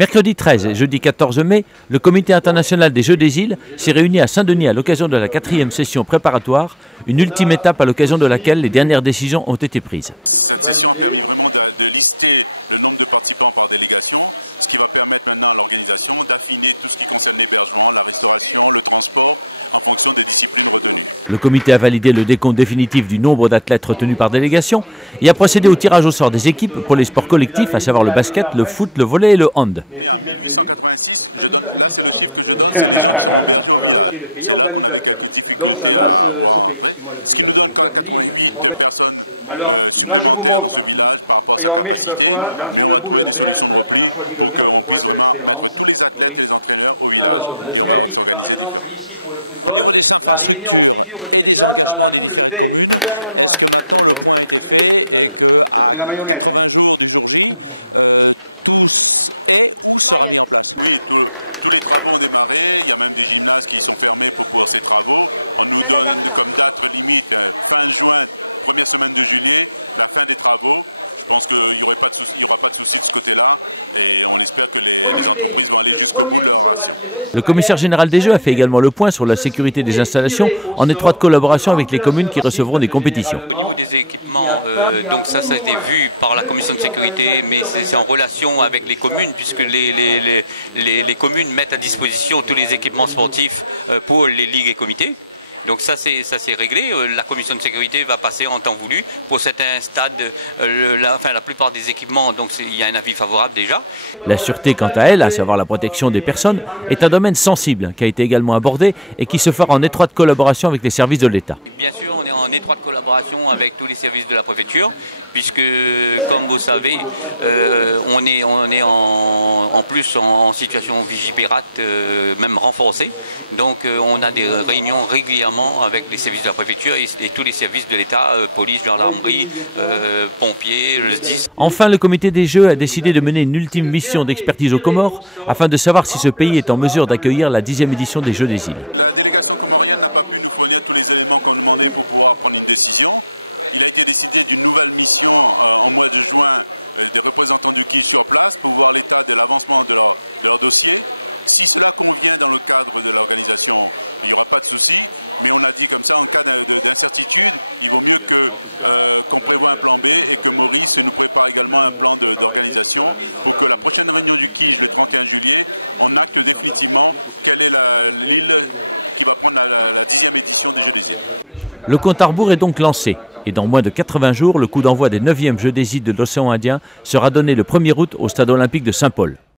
Mercredi 13 et jeudi 14 mai, le Comité international des Jeux des îles s'est réuni à Saint-Denis à l'occasion de la 4e session préparatoire, une ultime étape à l'occasion de laquelle les dernières décisions ont été prises. Cette session a permis vraiment de lister le nombre de participants par délégation, ce qui va permettre maintenant à l'organisation d'affiner tout ce qui concerne l'hébergement, la restauration, le transport, en fonction des disciplines retenues. Le comité a validé le décompte définitif du nombre d'athlètes retenus par délégation et a procédé au tirage au sort des équipes pour les sports collectifs, à savoir le basket, le foot, le volley et le hand. On est en 1886, là c'est le chiffre que je donne, c'est les gens qui seront hébergés au village. C'est là qu'on avait quelques difficultés à avoir entré, ce qui nous donne 88 personnes supplémentaires dans ce village par rapport à sa capacité, mais on va trouver des solutions de repli pour qu'on puisse vraiment mettre tous les athlètes et les entraîneurs au village et on va s'organiser différemment. Au niveau des infrastructures et des engagements des différentes communes, est-ce que maintenant le point a été fait et qu'à 80 jours du jour J, tout est ou sera mis en place? Oui, tous les travaux ont démarré, il y a même des gymnases qui sont fermés pour ces travaux. On nous donne comme date limite fin juin, première semaine de juillet, la fin des travaux. Je pense qu'il n'y aura pas de souci de ce côté-là et on espère que les entreprises vont aller jusqu'au bout de leur action. Le commissaire général des Jeux a fait également le point sur la sécurité des installations en étroite collaboration avec les communes qui recevront des compétitions. Au niveau des équipements, donc ça a été vu par la commission de sécurité, mais c'est en relation avec les communes puisque les communes mettent à disposition tous les équipements sportifs pour les ligues et comités. Donc ça c'est réglé, la commission de sécurité va passer en temps voulu pour certains stades, la plupart des équipements, donc il y a un avis favorable déjà. La sûreté quant à elle, à savoir la protection des personnes, est un domaine sensible qui a été également abordé et qui se fera en étroite collaboration avec les services de l'État. Bien sûr, on est en étroite collaboration avec tous les services de la préfecture, puisque comme vous savez, on est en plus en situation vigipirate, même renforcée, donc on a des réunions régulièrement avec les services de la préfecture et tous les services de l'État, police, gendarmerie, pompiers, le SDIS. Enfin, le comité des Jeux a décidé de mener une ultime mission d'expertise aux Comores afin de savoir si ce pays est en mesure d'accueillir la 10e édition des Jeux des îles. La délégation comorienne n'a pas pu nous fournir tous les éléments qu'on demandait pour pouvoir prendre une décision. Il a été décidé d'une nouvelle mission en mois de juin des représentants du KIJ sur place pour voir l'état de l'avancement de leur dossier. Si cela convient dans le cadre de l'organisation, il n'y aura pas de souci, mais on a dit comme ça, en cas d'incertitude, il vaut mieux qu'on prévoie un plan B et que Maurice nous prépare également un plan d'organisation pour que la prochaine réunion du KIJ, le 31 juillet, on acte définitivement quelle est l'île qui va prendre la 10e édition des Jeux des îles. Le compte à rebours est donc lancé. Et dans moins de 80 jours, le coup d'envoi des 9e Jeux des îles de l'océan Indien sera donné le 1er août au stade olympique de Saint-Paul.